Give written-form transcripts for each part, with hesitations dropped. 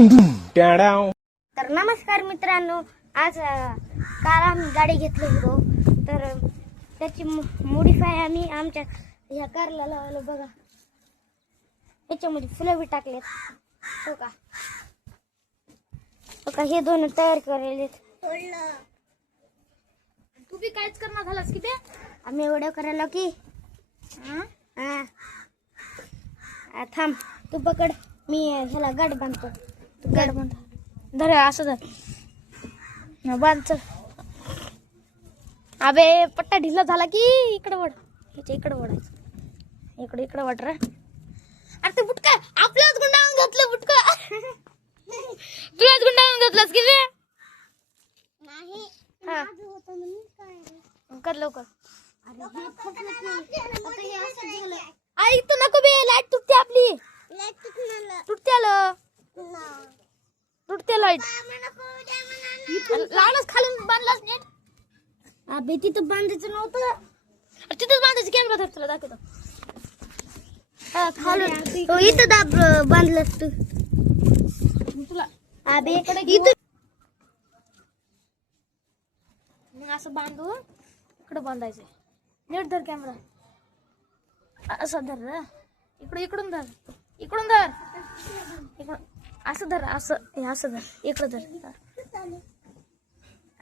तर नमस्कार मित्रांनो, आज काल आम्ही गाडी घेतली होतो, तर त्याची मॉडिफाय आम्ही आमच्या ह्या कारला लावलं. बघा याच्यामध्ये फुलं बी टाकलेत. हो का, हो का, हे दोन तयार केलेले. तू बी काहीच करणार झालास की ते आम्ही एवढं करायला की थांब, तू पकड, मी ह्याला गाठ बांधतो. तू गाठ बांध. धर असं धर बांध. चल अबे पट्टा ढिला झाला की इकडे वड, ह्याच्या इकडे वडायचं. इकडे वड रे. अरे ते बुटका आपल्याच गुंडाळून घातलं. बुटका तुलाच गुंडाळून घातलास की बे. नाही, हा कर लवकर. आई तू नको बे, लाईट तुटते आपली. तुटते आलं, तुटते लाईट. लावलंच खालून बांधलाच नीट. अबे तिथं बांधायचं नव्हतं. तिथंच बांधायचं. कॅमेरा धर, तुला दाखवतो. खालून इथं दाब बांधलंस तू. तुला अबे इथं मग असं बांधू, इकडं बांधायचं. नीट धर कॅमेरा. असं धर रे. इकडून धर, इकडून धर, इकडून असं धर. असं हे असं धर, इकडं धर.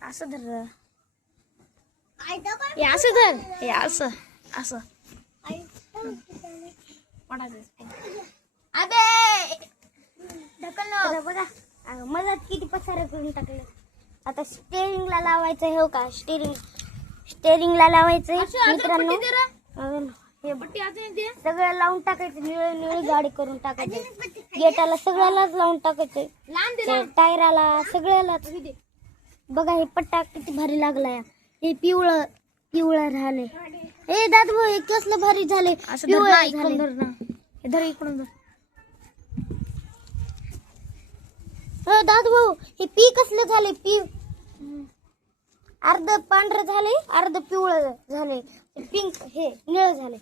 असं धर रे. हे असं धर. हे असं असं अबे ढकल. बघा मधात किती पसारा करून टाकले. आता स्टेरिंगला लावायचं. हे हो का, स्टेरिंगला लावायचं मित्रांनो. हे पट्टी अजून दे. सगळं लावून टाकायचं, निळी गाडी करून टाकायचं. गेटाला सगळ्यालाच लावून टाकायचं, टायराला सगळ्याला. बघा हे पट्टा किती भारी लागलाय. हे पिवळं राहिले. ए दादू, हे कसलं भारी झाले. पिवळं झाले. धर इकडून धर. हो दादू भाऊ, हे पी कसले झाले. पी अर्ध पांढरं झाले, अर्ध पिवळं झाले. पिंक हे निळ झाले.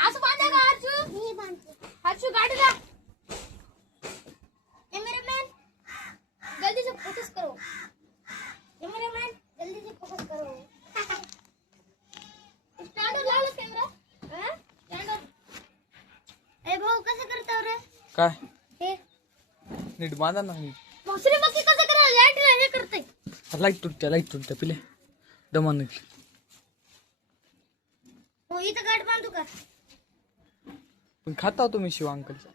असं बांधा का हर्षू? हर्षू गाडीला. कॅमेरामॅन जल्दी से फोकस करो. कॅमेरामॅन जल्दी से फोकस करो. स्टँडवर लावलं कॅमेरा. स्टँडवर. ए भाऊ, कसं करताव रे काय हे? नीट बांधा ना. दुसरी बाकी कसं करा. लाईट हे करते. लाईट तुटत्या पिले दमा निघली. हो, इथं गाठ बांधू का? पण खाता तुम्ही शिव अंकलचा.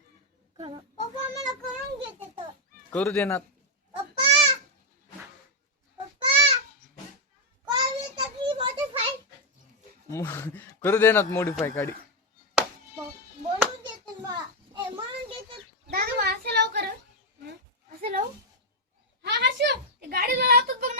पप्पा मला करून घेते तो. करू देणार. पप्पा कॉल येतं की मॉडिफाय करू देणार मॉडिफाय गाडी. बोलून देते मला. ए म्हणून देते दादू. असं लाव कर, असं लाव. हा हर्षू, ते गाडीला लावतात बघ.